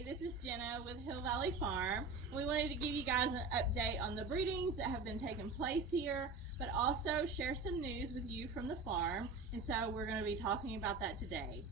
Hey, this is Jenna with Hill Valley Farm. We wanted to give you guys an update on the breedings that have been taking place here, but also share some news with you from the farm. And so we're going to be talking about that today.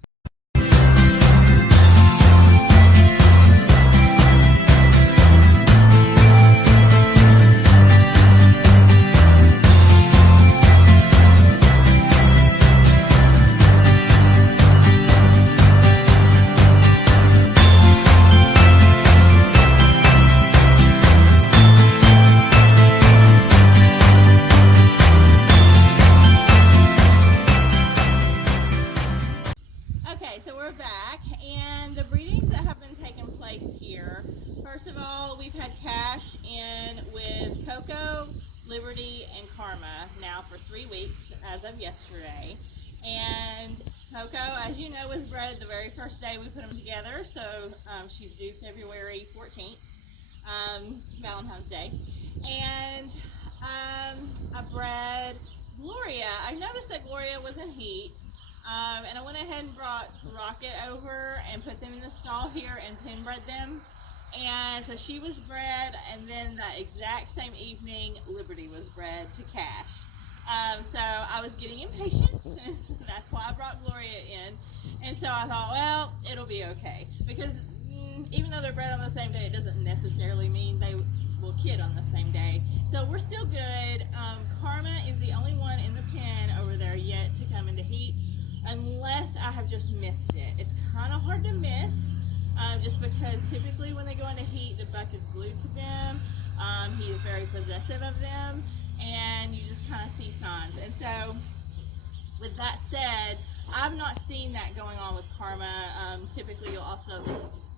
Okay, so we're back, and the breedings that have been taking place here. First of all, we've had Cash in with Coco, Liberty, and Karma now for 3 weeks as of yesterday. And Coco, as you know, was bred the very first day we put them together, so she's due February 14th, Valentine's Day. And I bred Gloria. I noticed that Gloria was in heat. And I went ahead and brought Rocket over and put them in the stall here and pin bred them. And so she was bred, and then that exact same evening, Liberty was bred to Cash. So I was getting impatient, and so that's why I brought Gloria in. And so I thought, well, it'll be okay. Because even though they're bred on the same day, it doesn't necessarily mean they will kid on the same day. So we're still good. Karma is the only one in the pen over there yet to come into heat, unless I have just missed it. It's kind of hard to miss, just because typically when they go into heat, the buck is glued to them. He is very possessive of them, and you just kind of see signs. And so, with that said, I've not seen that going on with Karma. Typically, you'll also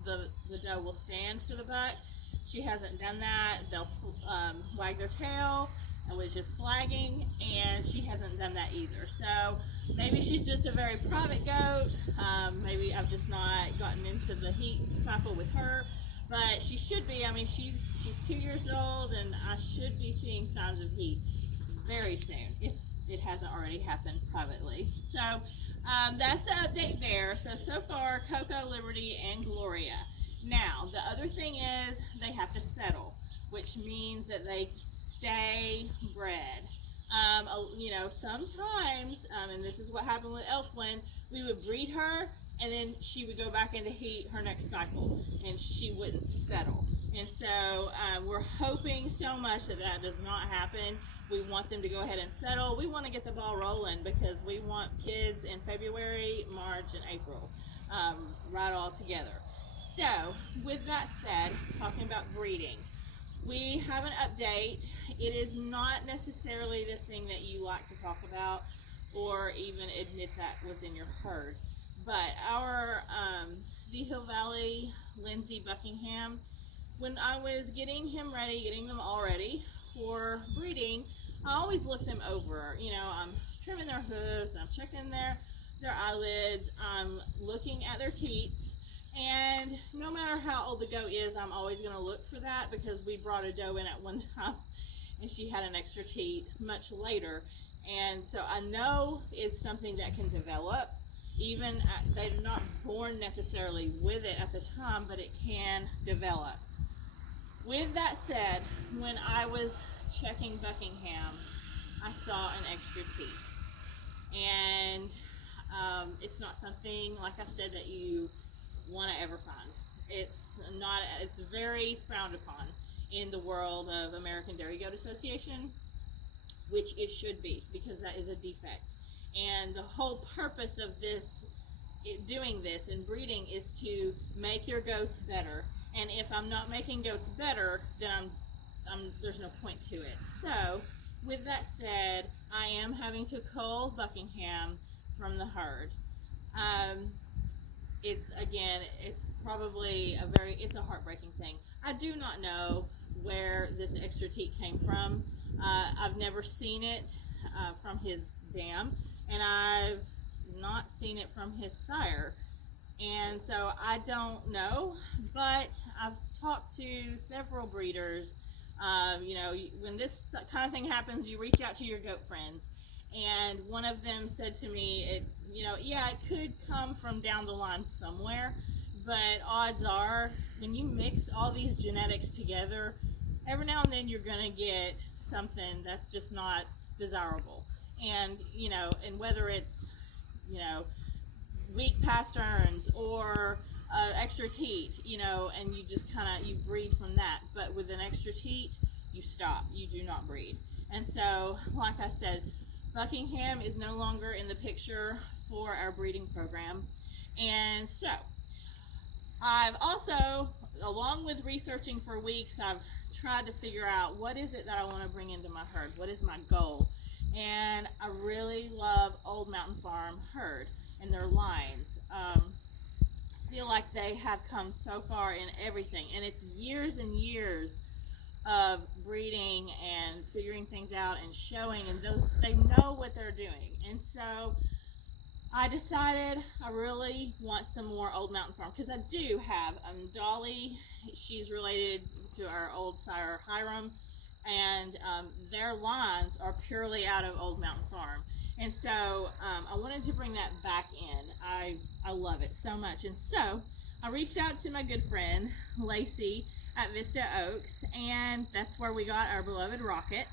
the doe will stand for the buck. She hasn't done that. They'll wag their tail, which is flagging, and she hasn't done that either. So maybe she's just a very private goat. Maybe I've just not gotten into the heat cycle with her, but she should be. I mean, she's 2 years old, and I should be seeing signs of heat very soon if it hasn't already happened privately. So that's the update there. So far, Coco, Liberty, and Gloria. Now, the other thing is they have to settle, which means that they stay bred. You know, sometimes, and this is what happened with Elfwin, we would breed her, and then she would go back into heat her next cycle, and she wouldn't settle. And so we're hoping so much that that does not happen. We want them to go ahead and settle. We want to get the ball rolling because we want kids in February, March, and April, right all together. So, with that said, talking about breeding, we have an update. It is not necessarily the thing that you like to talk about or even admit that was in your herd. But our, the Hill Valley Lindsay Buckingham, when I was getting him ready, getting them all ready for breeding, I always look them over. You know, I'm trimming their hooves, I'm checking their eyelids, I'm looking at their teats. And no matter how old the goat is, I'm always going to look for that, because we brought a doe in at one time and she had an extra teat much later. And so I know it's something that can develop. Even they're not born necessarily with it at the time, but it can develop. With that said, when I was checking Buckingham, I saw an extra teat. And it's not something, like I said, that you want to ever find. It's very frowned upon in the world of American Dairy Goat Association, which it should be, because that is a defect. And the whole purpose of doing this and breeding is to make your goats better. And if I'm not making goats better, then there's no point to it. So, with that said, I am having to cull Buckingham from the herd. It's probably it's a heartbreaking thing. I do not know where this extra teat came from. I've never seen it from his dam, and I've not seen it from his sire. And so I don't know, but I've talked to several breeders. You know, when this kind of thing happens, you reach out to your goat friends. And one of them said to me, yeah, it could come from down the line somewhere, but odds are when you mix all these genetics together, every now and then you're going to get something that's just not desirable. And, and whether it's, weak pasterns or extra teat, and you just you breed from that. But with an extra teat, you stop. You do not breed. And so, like I said, Buckingham is no longer in the picture for our breeding program. And so, I've also, along with researching for weeks, I've tried to figure out what is it that I want to bring into my herd. What is my goal? And I really love Old Mountain Farm herd and their lines. I feel like they have come so far in everything, and it's years and years of breeding and figuring things out and showing, and they know what they're doing. And so I decided I really want some more Old Mountain Farm, because I do have Dolly. She's related to our old sire Hiram, and their lines are purely out of Old Mountain Farm. And so I wanted to bring that back in. I love it so much. And so I reached out to my good friend Lacey at Vista Oaks, and that's where we got our beloved Rocket.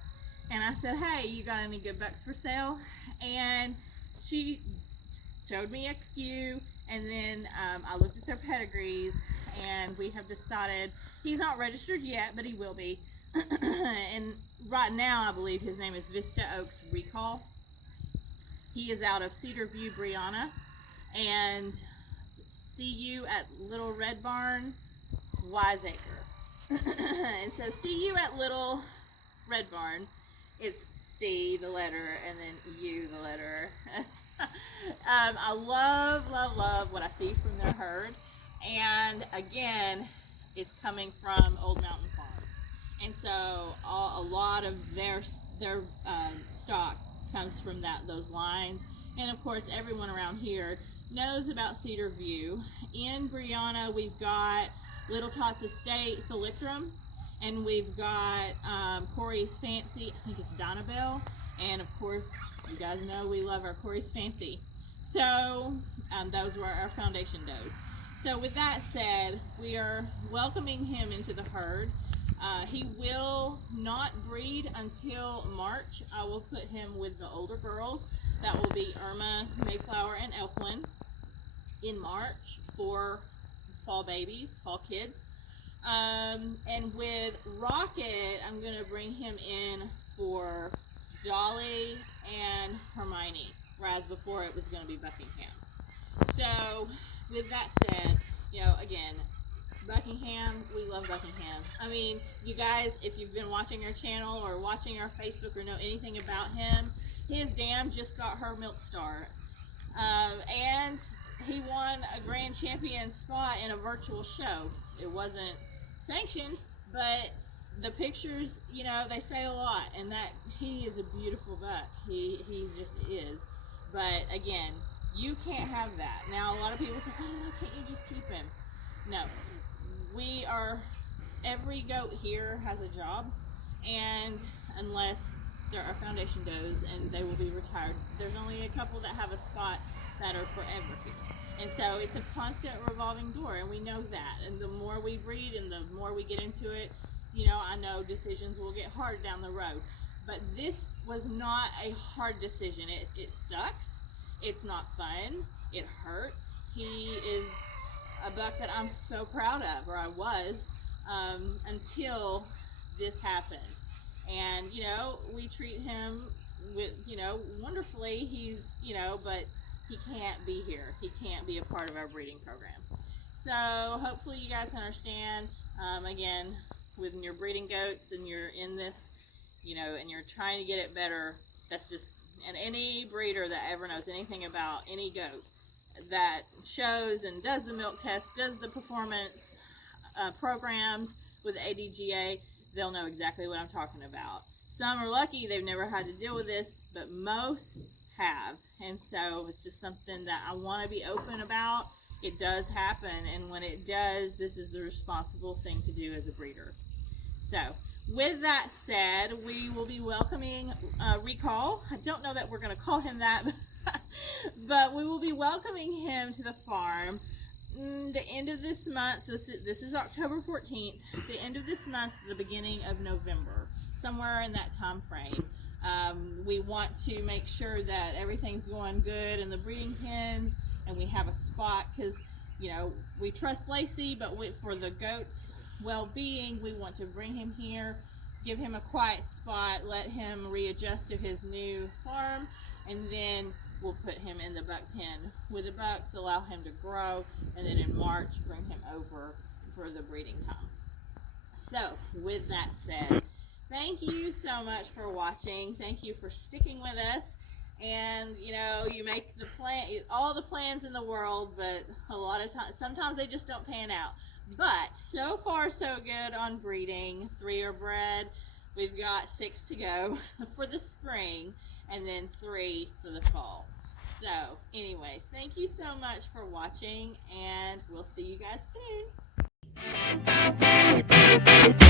And I said, hey, you got any good bucks for sale? And she showed me a few, and then I looked at their pedigrees, and we have decided he's not registered yet, but he will be. And right now I believe his name is Vista Oaks Recall. He is out of Cedar View, Brianna, and see you at Little Red Barn, Wiseacre. And so see you at Little Red Barn, it's C, the letter, and then U, the letter. I love, love, love what I see from their herd. And again, it's coming from Old Mountain Farm. And so a lot of their stock comes from those lines. And of course, everyone around here knows about Cedar View. In Brianna, we've got Little Tots Estate, Thalictrum, and we've got Corey's Fancy, I think it's Donabelle, and of course, you guys know we love our Corey's Fancy. So those were our foundation does. So with that said, we are welcoming him into the herd. He will not breed until March. I will put him with the older girls. That will be Irma, Mayflower, and Elflin in March for fall babies, fall kids. And with Rocket, I'm going to bring him in for Dolly and Hermione, whereas before it was going to be Buckingham. So with that said, again, Buckingham, we love Buckingham. I mean, you guys, if you've been watching our channel or watching our Facebook or know anything about him, his dam just got her milk star. And he won a grand champion spot in a virtual show. It wasn't sanctioned, but the pictures, they say a lot, and that he is a beautiful buck. He just is. But again, you can't have that. Now, a lot of people say, oh, why can't you just keep him? No. Every goat here has a job, and unless there are foundation does and they will be retired, there's only a couple that have a spot that are forever here. And so it's a constant revolving door, and we know that. And the more we breed and the more we get into it, I know decisions will get hard down the road. But this was not a hard decision. It sucks. It's not fun. It hurts. He is a buck that I'm so proud of, or I was, until this happened. And, we treat him with, wonderfully. He's, but he can't be here. He can't be a part of our breeding program. So hopefully you guys understand, again, when you're breeding goats and you're in this, and you're trying to get it better, that's just, and any breeder that ever knows anything about any goat that shows and does the milk test, does the performance programs with the ADGA, they'll know exactly what I'm talking about. Some are lucky, they've never had to deal with this, but most have. And so it's just something that I want to be open about. It does happen, and when it does, this is the responsible thing to do as a breeder. So with that said, we will be welcoming Recall. I don't know that we're going to call him that, but we will be welcoming him to the farm. the end of this month. This is October 14th. The end of this month, the beginning of November, somewhere in that time frame. We want to make sure that everything's going good in the breeding pens, and we have a spot, because you know we trust Lacey, but for the goats' well-being, we want to bring him here, give him a quiet spot, let him readjust to his new farm, and then we'll put him in the buck pen with the bucks, allow him to grow, and then in March bring him over for the breeding time. So with that said, thank you so much for watching. Thank you for sticking with us. And you know, you make all the plans in the world, but a lot of times, sometimes they just don't pan out. But so far so good on breeding. 3 are bred. We've got 6 to go for the spring, and then 3 for the fall. So anyways, thank you so much for watching, and we'll see you guys soon.